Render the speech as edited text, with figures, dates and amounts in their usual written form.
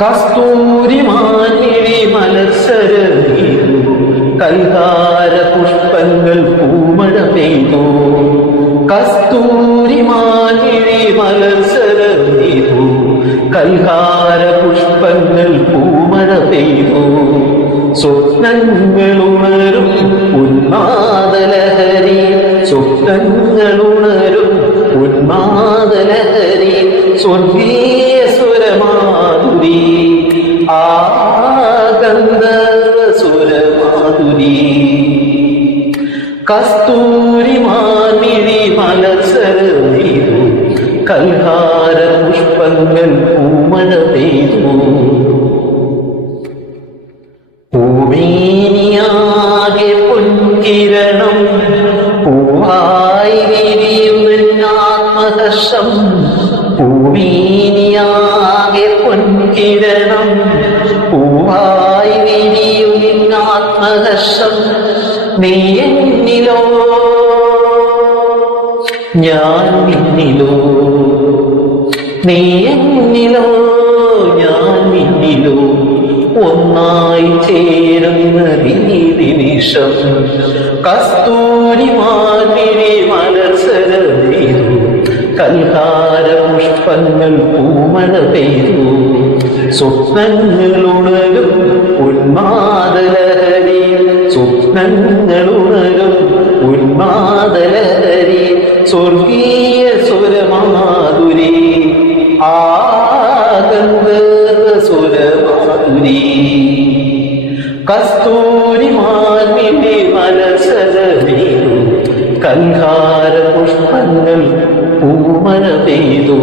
കസ്തൂരി മാനിഴി മലർസരമീതു കൽഹാര പുഷ്പങ്ങൾ പൂമഴ പെയ്തു. കസ്തൂരി മാനിഴി മലർസരമീതു കൽഹാര പുഷ്പങ്ങൾ പൂമഴ പെയ്തു. സ്വപ്നങ്ങളുണരും ഉന്മാദലഹരി, സ്വപ്നങ്ങളുണരും ഉന്മാദലഹരി, സ്വർഗീയ സുരമാധുരി, ആ ഗന്ധർവ സുരമാധുരി. കസ്തൂരി മാനിഴി മലർസരമീതു കൽഹാര പുഷ്പങ്ങൾ പൂമഴ പെയ്തു. പൂമേനിയാകെ പൊൻകിരണം പൂവായി വിരിയുമെന്നാത്മഹർഷം. പൂമേനിയാകെ പൊൻകിരണം പൂവായി വിരിയുമെന്നാത്മഹർഷം. നീ എന്നിലോ ഞാൻ നിന്നിലോ, നീ എന്നിലോ ഞാൻ നിന്നിലോ, ഒന്നായി ചേരുന്ന നിമിഷം. കസ്തൂരി മാനിഴി മലർസരമീതു കൽഹാര പുഷ്പങ്ങൾ പൂമഴ പെയ്തു. സ്വപ്നങ്ങളുണരും ഉന്മാദലഹരി, സ്വപ്നങ്ങളുണരും ഉന്മാദലഹരി, സ്വർഗീയ സുരമാധുരി, ആ ഗന്ധർവ സുരമാധുരി. കസ്തൂരി മാനിഴി മലർസരമീതു കൽഹാര പുഷ്പങ്ങൾ പൂമഴ പെയ്തു.